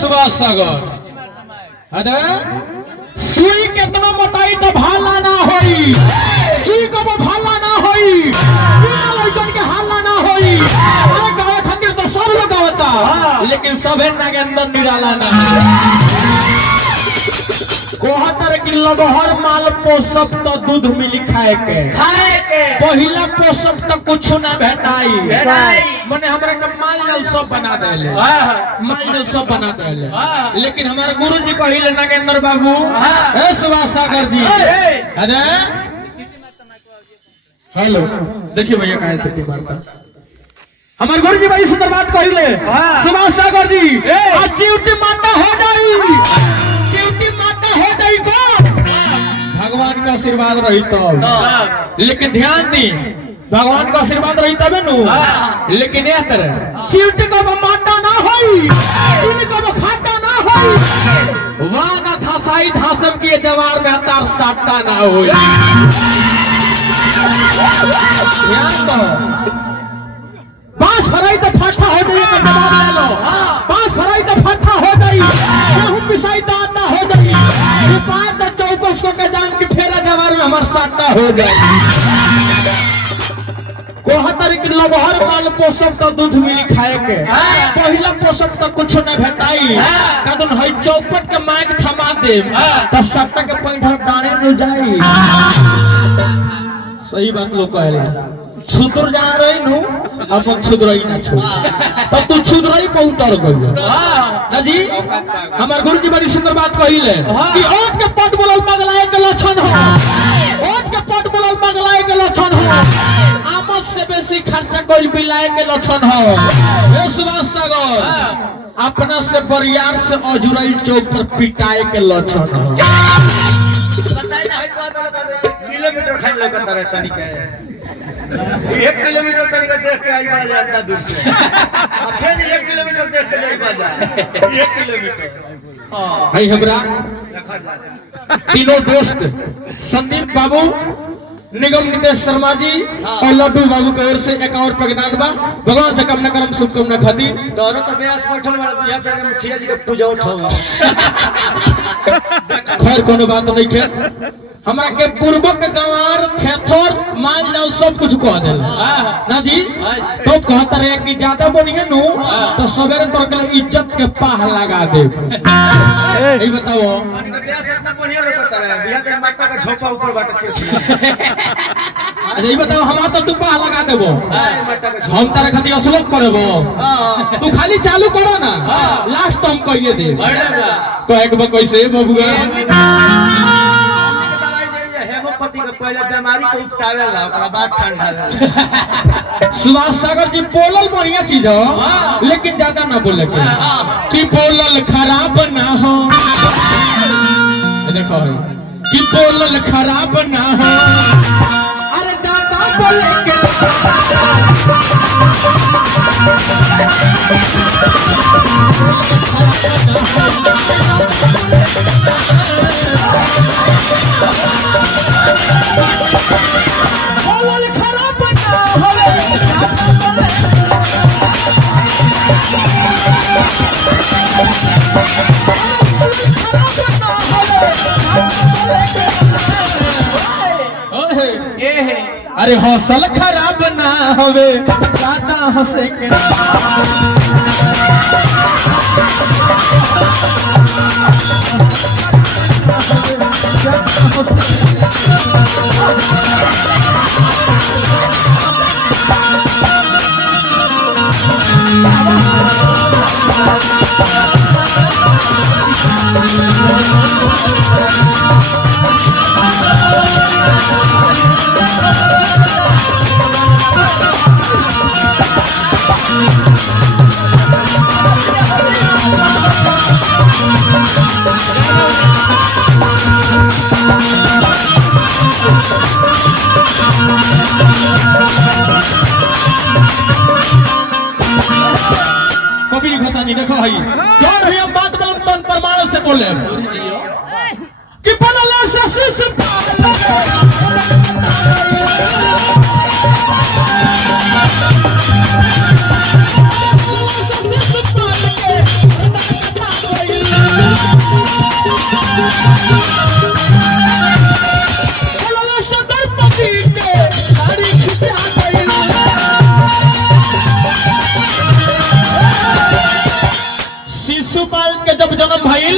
सुभाष सागर अरे सुई कितना मोटाई तो भाला ना होई सुई को भाला ना होई बिना लइकन के हाला ना होई अरे गावे खातिर तो सब लोग गावता लेकिन सभे नागेंद्र निराला ना कोहतर किलो हर माल पोसब तो दूध मिली खाए के पहिला पोसब तो कुछ ना भेटाई मने हमरा के माल जल सब बना देले माल जल सब बना देले लेकिन हमारे गुरुजी कहिले नागेंद्र बाबू ए सुभाष सागर जी अरे हेलो देखिए भैया काहे से मारता हमारे गुरुजी बड़ी सुंदर बात कहिले सुभाष सागर जी आज चिउटी माता हो जाई चिउटी माता हो जाई को भगवान का आशीर्वाद रही तो लेकिन ध्यान दी भगवान का आशीर्वाद रही तबे नु लेकिन ये तरह चिउटी को माता ना होई चिउटी को खाता ना होई वाना थासाई थासम के जवार में तार साता ना होई ध्यान दो बांस फराई तो फट्टा हो जाई का जवाब ले लो बांस फराई तो फट्टा हो जाई गेहूं पिसाई तो आटा हो जाई रुपया तो चौकस को के जान की फेरा जवार में हमार साटा हो जाई कोहतर किलो हर माल पोसब तो दूध मिली खाए के पहिला पोसब तो कुछ न भेटाई कदन हई चौपट के मांग थमा दे तो सट्टा के पैंठा डाणे न जाई सही बात लोग कहला छुदर जा रही नु अपन छुदरई ना छोड़ तब तू छुदरई बहुत और गइल ना जी हमार गुरुजी बड़ी सुंदर बात कहिले कि ओट के पट बोलल पगलाए के लक्षण हो ओट के पट बोलल पगलाए के लक्षण हो आमद से बेसी खर्चा कोई बिलाए के लक्षण हो ए सुभाष सागर अपना से बरियार से अजुरई चौक पर पिटाए के लक्षण हो बताई ना है किलोमीटर खाई लगता रहता नहीं के 1 किलोमीटर तरीका देख के आई बड़ा जाता दूर से फिर 1 किलोमीटर देख के जाई बाजा 1 किलोमीटर हां भाई हमरा रखा जा तीनों दोस्त संदीप बाबू निगम नितेश शर्मा जी और लड्डू बाबू की ओर से एक और प्रज्ञान बा भगवान से कामना करम शुभकामना खातिर तोरो तो बेस बैठल बड़ा बियाह दे मुखिया जी के पूजा उठाओ खैर कोनो बात नहीं के हमरा के पूर्वक गंवार थेथर माल जाल सब कुछ कह देला ना जी तो कहता रहे कि ज्यादा बनिए नु तो सवेरे तोर के इज्जत के पाह लगा दे यही बताओ मानी के बेस इतना बढ़िया लगता रहे बियाह के माटा का झोपा ऊपर बाटे केस यही बताओ हम तो तू पाह लगा देबो माटा का हम तारे खातिर असलोक करबो तू खाली चालू करो ना लास्ट तो हम कहिए दे कहे के कैसे बबुआ हेमोपैथी के पहले बीमारी को उपटावेला ओकरा बाद ठंडा सुभाष सागर जी बोलल बढ़िया चीज हो लेकिन ज्यादा ना बोले के कि बोलल खराब ना हो देखो कि बोलल खराब ना हो अरे ज्यादा बोले के बोलल खराब ना हो अरे हौसल खराब ना होवे ज्यादा हंसे के कभी लिखता नहीं देखो भाई जौन भी हम बात बोलम तन प्रमाण से बोले कि बोलला सस बोलो सदरपति के साड़ी खिंचा गई। शिशुपाल के जब जन्म भइल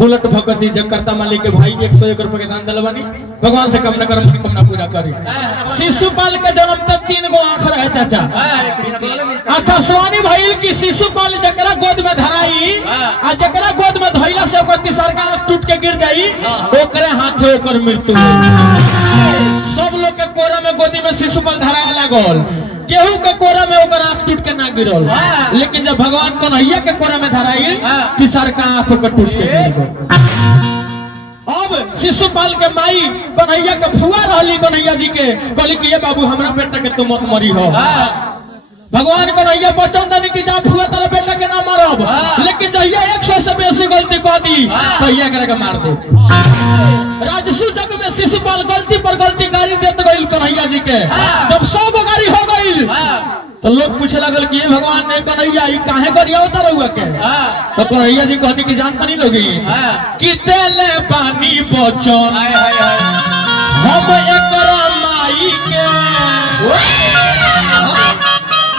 बुलेट भगत जी जब करता मालिक के भाई 101 रुपए के दान दिलवानी भगवान से कम न कर कामना पूरा करी। शिशुपाल के जन्म तक 3 गो आंख रहे चाचा। आकाशवाणी भइल कि शिशुपाल जकरा गोद में धराई आ जकरा गोद में धइला से ओकर तीसरका आंख टूट के गिर जाई ओकरे हाथे ओकर मृत्यु हो। सब लोग के कोरा में गोदी में शिशुपाल धराए लागल केहू के कोरा में ओकर आंख टूट के ना गिरल लेकिन जब भगवान कन्हैया के कोरा में धराई तीसरका आंख ओकर टूट के गिर गई। अब शिशुपाल के माई कन्हैया के फुआ रहली कन्हैया जी के कहली कि ये बाबू हमरा बेटा के तू मत मरी हो। भगवान कन्हैया बचन देनी कि जा फुआ तेरा बेटा के ना मारब लेकिन जहिया 100 से बेसी गलती कह दी तहिया करे के मार दे। राजसू जग में शिशुपाल गलती पर गलती गाड़ी देत गइल कन्हैया जी के। जब 100 गो गाड़ी हो गइल तो लोग पूछे लगल कि भगवान ने कन्हैया ई काहे गरिया होता रहुआ के। तो कन्हैया जी कहनी कि जानता नहीं लोगी कि देले पानी बचन हम एकरा माई के।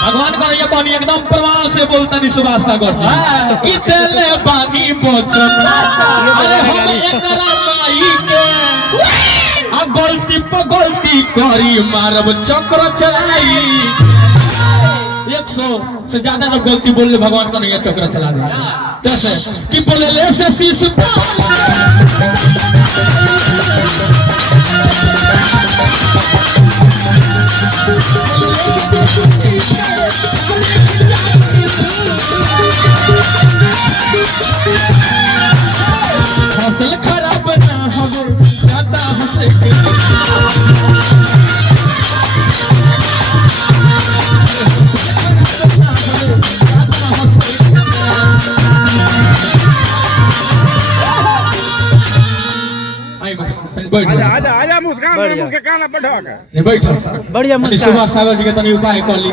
भगवान कन्हैया कहनी एकदम प्रमाण से बोलता नहीं सुभाष सागर कि देले पानी बचन अरे हम एकरा माई के आ गलती पर गलती करी मारब चक्र चलाई। 100 से ज्यादा जब गलती बोल भगवान का नहीं चक्र चला दिया कैसे कि बोले ले से शिशुपाल फसल खराब ना हो ज्यादा हंसे आजा आजा मुस्कान मुझके कान पर ढक नहीं बैठो बढ़िया मुस्कान सुभाष सागर जी के तनी उपाय कर ली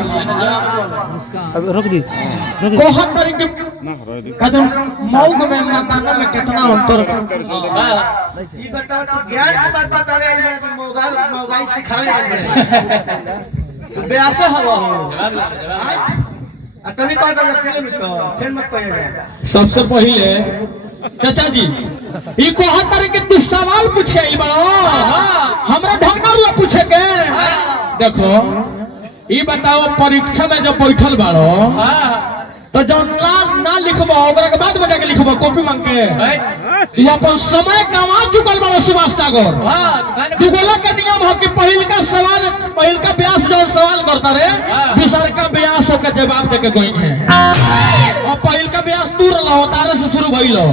अब रोक दी कोहत तरीके कदम मौग में मताना में कितना अंतर। ये बताओ तू ज्ञान की बात बतावे आज बड़ा तू मोगाई सिखावे आज बड़ा ब्यास हवा हो आ कभी कहता जब किलोमीटर फिर मत कहिए जाए। सबसे पहले चाचा जी ई कोहत तरीके तू सवाल पूछे आई बड़ो हमरा ढंगा रुआ पूछे के। देखो ई बताओ परीक्षा में जब बैठल बाड़ो तो जब ना लिखबो ओकरा के बाद बजा के लिखबो कॉपी मांग के तू अपन समय गंवा चुकल बाड़ो सुभाष सागर। भूगोल के नियम हो कि पहिलका सवाल पहिलका व्यास जो सवाल करता रे दूसरका व्यास के जवाब दे के गई है और पहिलका व्यास तू रहा तारे से शुरू भइलो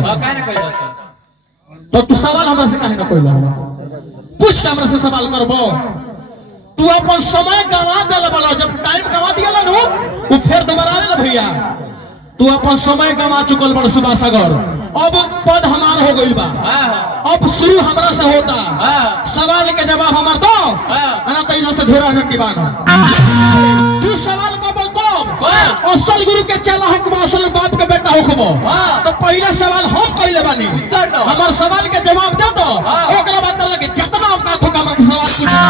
तो तू सवाल हमरा से काहे न कइलो पूछ के हमरा से सवाल करबो। तू अपन समय गंवा देला बड़ा जब टाइम गंवा दियाला नु वो फिर दोबारा आवेला भैया। तू अपन समय गंवा चुकल बड़ सुभाष सागर। अब पद हमार हो गइल बा अब शुरू हमरा से होता सवाल के जवाब हमार दो अना त इधर से धोरा नटी बाग तू सवाल को बोल को असल गुरु के चेला हक असल बाप के बेटा होखबो तो पहला सवाल हम कइले बानी हमार सवाल के जवाब दे दो ओकरा बाद लगे जितना औकात होगा हमर सवाल पूछना।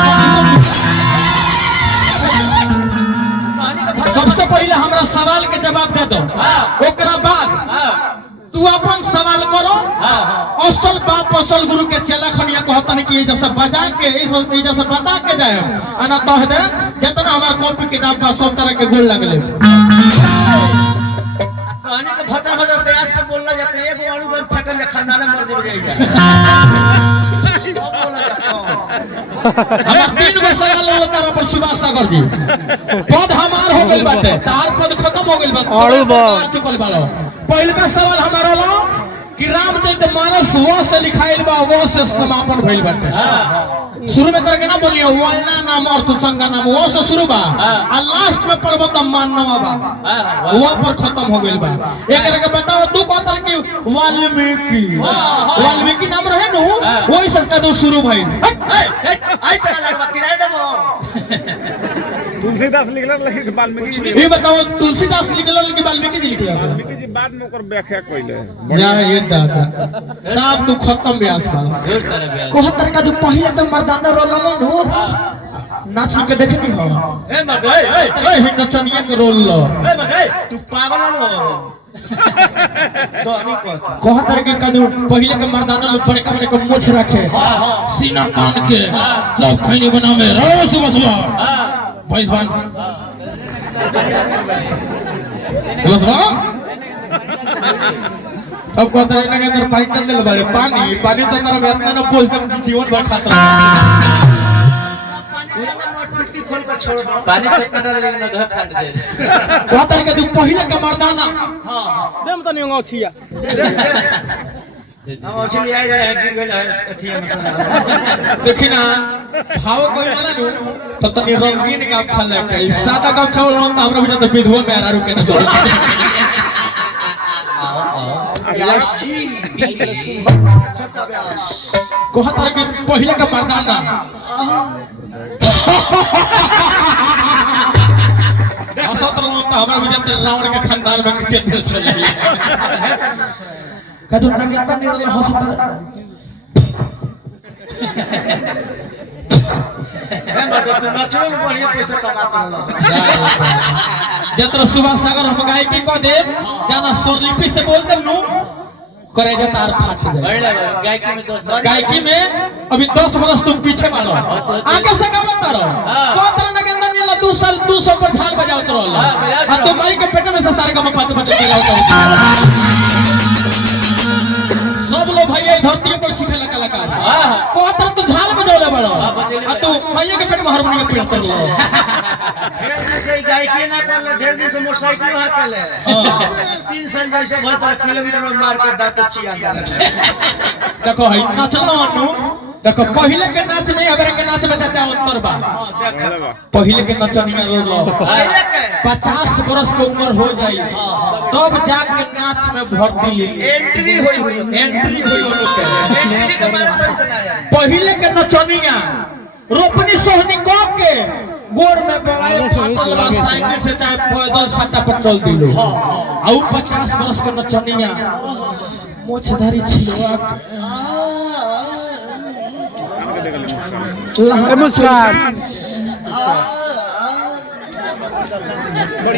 सबसे पहले हमरा सवाल के जवाब दे दो ओकरा बाद तू अपन सवाल करो असल बाप असल गुरु के चेला खनिया कहता नहीं कि जैसे बजा के जैसे बता के जाए अना कह दे जितना हमारा कॉपी किताब का सब तरह के गोल लगले कहानी के भचर भचर प्रयास के बोलला जाते एगो अणु बम फेंकन जा खानदान मर जे जाई हमार 3 गो सवाल होता रहा पर सुभाष सागर जी पद हमार हो गइल बाटे तार पद खत्म हो गइल बाटे चुकल बालो। पहले का सवाल हमारा लो कि रामचरित मानस वो से लिखाइल बा वो से समापन भइल बाटे। शुरू में तरह के ना बोलियो वल्ला नाम अर्थ संगा नाम वो से शुरू बा आ लास्ट में पढ़बो त मानवा बा वो पर खत्म हो गइल बा। एकरा के बताओ तू कहता कि वाल्मीकि नाम रहे नु वही से का शुरू भइल आई तरह लगवा किराए देबो तुलसीदास लिखल लेकिन वाल्मीकि जी ये बताओ तुलसीदास लिखल कि वाल्मीकि जी लिखल वाल्मीकि जी बाद में ओकर व्याख्या कइले या ये दादा साहब तू खत्म ब्यास वाला कोहतर का तू पहले तो मर्दाना रोल लो नाच के देखनी हो ए मगई ए नचनिया के रोल लो ए मगई तू पागल न हो तो हमी कहता कोहतर के कदू पहले के मर्दाना लोग बड़का बड़का मोछ रखे सीना कान के सब खैनी बना में रोज सुबह सुबह भैंसवान सुबह सुबह अब कोहतर इनके अंदर पानी डाल दे बड़े पानी पानी तो तरह इतना ना बोल दे जीवन भर खाता मिट्टी खोल कर छोड़ दो पानी कितना डाले लेकिन ना घर फट जाए कोहतर के तू पहले के मर्दाना देम तनी अंगछिया हम असली आए रहे गिर गेल है अथी मसला देखी ना भाव कोई ना नु तो तनी रंगीन का अच्छा लगे सादा का चावल ना हमरा बुझा तो विधवा मेहरा रुके ना व्यास जी खता व्यास कोहतर के पहले का मर्दाना ऐसा तो लोग हमरा बुझा तो रावण के खानदान में कितने चले कदू नगेता निरल हसतर ए मगर तू नचलो में बढ़िया पैसा कमाता रहो जत्र सुभाष सागर हम गायकी को दे जाना स्वरलिपि से बोल दे नु करे जा तार फाट जाए बढ़ लगा गायकी में 10 गायकी में अभी 10 वर्ष तुम पीछे मारो आगे से गावत रहो तो तरह ना के अंदर मिला 2 साल 200 पर झाल बजावत रहो आ तो माई के पेट में से सारे का पाँच बच्चे गावत सब लोग भैया धरती पर सीखे लगा कलाकार को तरह तू झाल बजावले बड़ो आ तू भैया के पेट में हारमोनियम पेट रहो ढेर दिन से गायकी ना कर ले ढेर दिन से मोटरसाइकिल हाथ ले 3 साल जैसे भर किलोमीटर में मार के दांत चिया गया देखो है नचलो अनु देखो पहले के नाच में हमारे के नाच में चाचा अंतर बा देख पहले के नचनिया रो पहले के 50 बरस के उम्र हो जाई तब जाके नाच में भर्ती ली एंट्री होई एंट्री हुई वो लोग के एंट्री के बारे में सुनाया पहले के नचनिया रोपनी सोहनी को के गोड़ में बड़ाई फाटल बा साइकिल से चाहे पैदल सट्टा पर चल दिलो आउ 50 बरस के नचनिया मोछधारी छिलवा मुस्कान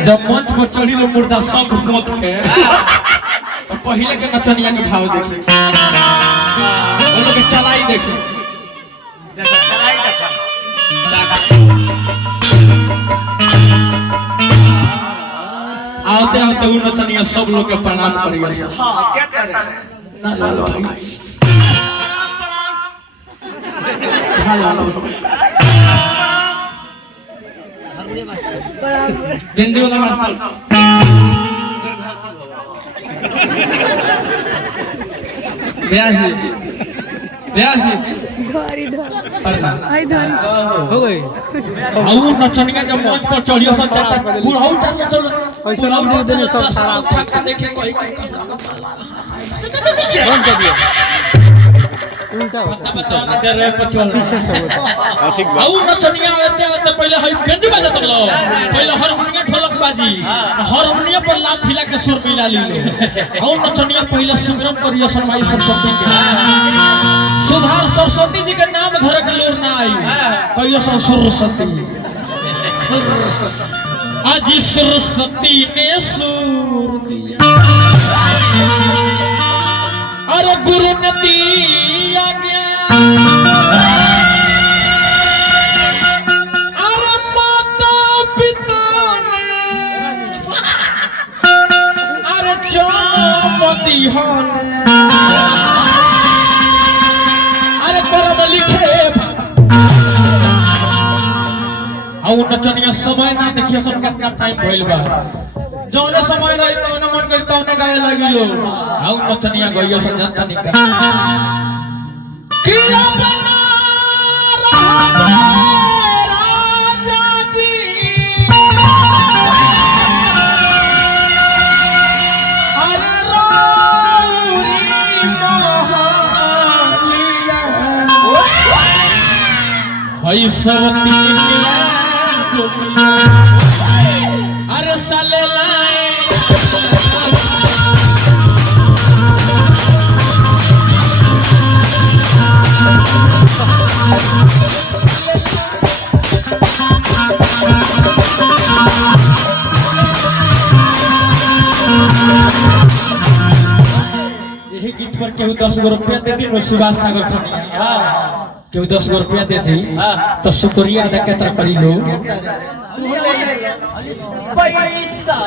जब मंच पर चढ़ी लो मुर्दा सब गोत के तो पहले के नचनिया के भाव देखी वो लोग के चलाई देखी देखो चलाई देखो आते आते वो नचनिया सब लोग के प्रणाम करिए हां क्या करे ना लालो भाई बिंदी वाला मास्टर ब्याजी धरी आई धरी हो गई आउ नचनिया जब मंच पर चढ़ियो सब चाचा बुढ़ाऊ चल चल बुढ़ाऊ दे सब सारा उठा देखे कोई बंद कर दिया उल्टा पता पता ना दे रे पचोल ठीक बा आउ नचनिया आते आते पहले हई बेंदी बजा तो लो पहले हारमोनियम ढोलक बाजी हारमोनियम पर लात हिला के सुर मिला ली आउ नचनिया पहले सुमिरन करियो शर्माई सरस्वती के सुधार सरस्वती जी के नाम धरे के लोर ना आई कहियो सरस्वती आज सरस्वती ने सुर दिया अरे गुरु ने दिया अरे माता पिता ने अरे जन्म दिया अरे कर्म लिखे आउ नचनिया समय ना देखिए सब कितना टाइम भइल बा जौने समय रही तौने मन करी तौने गावे लागिलो आउ नचनिया गइयो से जनता निका किया बना राजा जी अरे रौरी महालिया हई सब तीन यही गीत पर केहू 10 गो रुपया दे दी सुभाष सागर खनिया केहू 10 गो रुपया दे दी तो शुक्रिया अदा केतना करी लो पैसा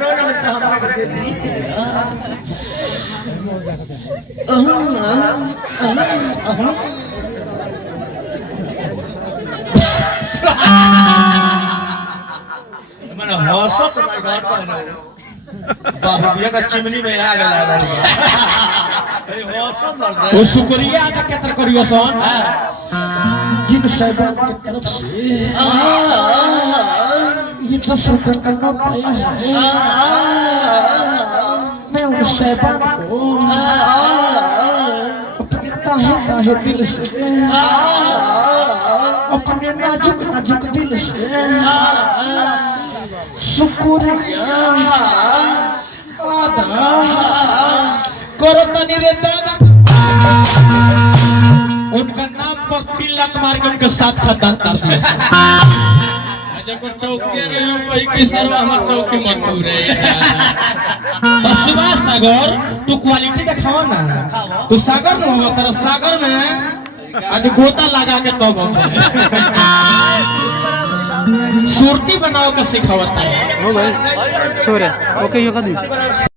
रोना लगता हमारा को दे दी मैंने हौसत ना घर पर बाबू भैया का चिमनी में आग लगा रही है हौसत मर दे वो शुक्रिया अदा केतना करियो सन जिन साहब की तरफ से ये 10 रुपये का नोट आया है मैं उन साहब को अपने ताहे दिल से अपने नाजुक दिल से शुक्रिया अदा करो तनी रे दादा उनका नाम पर 3 लाख मार के उनके साथ खतन कर दिया जब चौकी रही कोई की सरवा हमर चौकी मत तू रे सुभाष सागर तू क्वालिटी दिखाओ ना तू सागर में हो तेरा सागर में आज गोता लगा के तो सुरती बनाओ का सिखावता है हो गए सो रे ओके यो कर दी